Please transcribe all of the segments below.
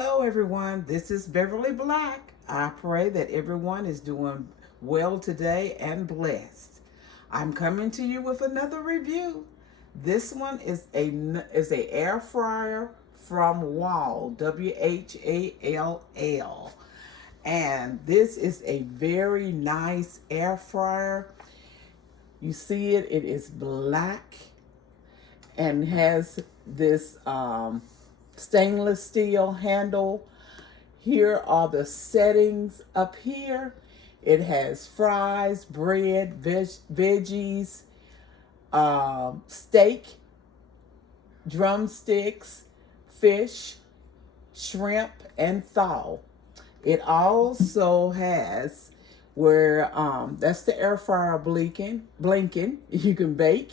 Hello everyone, this is Beverly Black. I pray that everyone is doing well today and blessed. I'm coming to you with another review. This one is a air fryer from Whall, Whall. And this is a very nice air fryer. You see it is black and has this stainless steel handle. Here are the settings up here. It has fries, bread, veggies, steak, drumsticks, fish, shrimp, and thaw. It also has where that's the air fryer blinking. You can bake.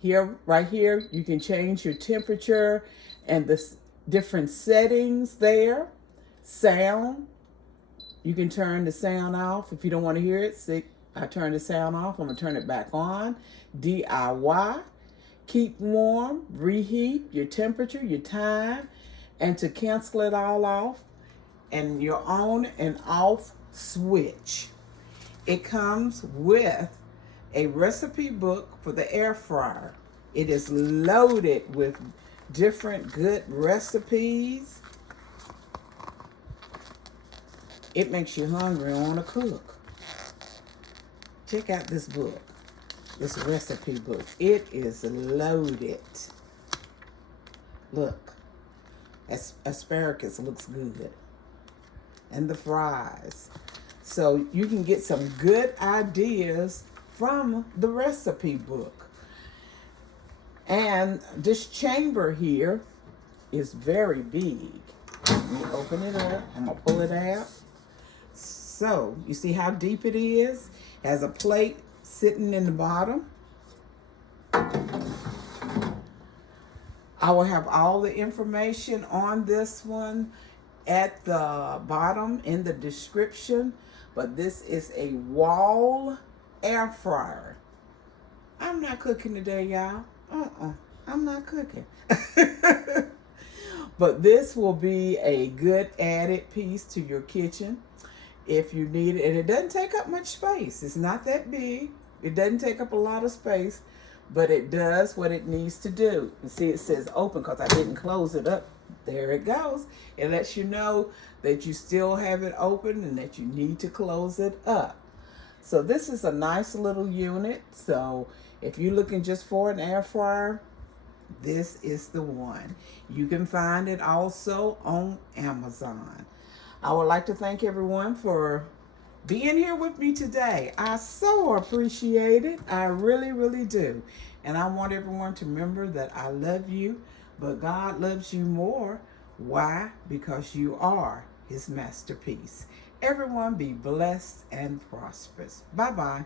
Here, right here, you can change your temperature and the different settings there. Sound, you can turn the sound off if you don't want to hear it. See, I turn the sound off. I'm going to turn it back on. DIY, keep warm, reheat, your temperature, your time, and to cancel it all off, and your on and off switch. It comes with a recipe book for the air fryer. It is loaded with different good recipes. It makes you hungry and want to cook. Check out this book, this recipe book. It is loaded. Look, asparagus looks good. And the fries. So you can get some good ideas from the recipe book. And this chamber here is very big. Let me open it up. I'm going to pull it out. So, you see how deep it is? It has a plate sitting in the bottom. I will have all the information on this one at the bottom in the description. But this is a Whall air fryer. I'm not cooking today, y'all. I'm not cooking. But this will be a good added piece to your kitchen if you need it. And it doesn't take up much space. It's not that big. It doesn't take up a lot of space, but it does what it needs to do. You see, it says open because I didn't close it up. There it goes. It lets you know that you still have it open and that you need to close it up. So this is a nice little unit. So if you're looking just for an air fryer, this is the one. You can find it also on Amazon. I would like to thank everyone for being here with me today. I so appreciate it. I really, really do. And I want everyone to remember that I love you, but God loves you more. Why? Because you are His masterpiece. Everyone be blessed and prosperous. Bye-bye.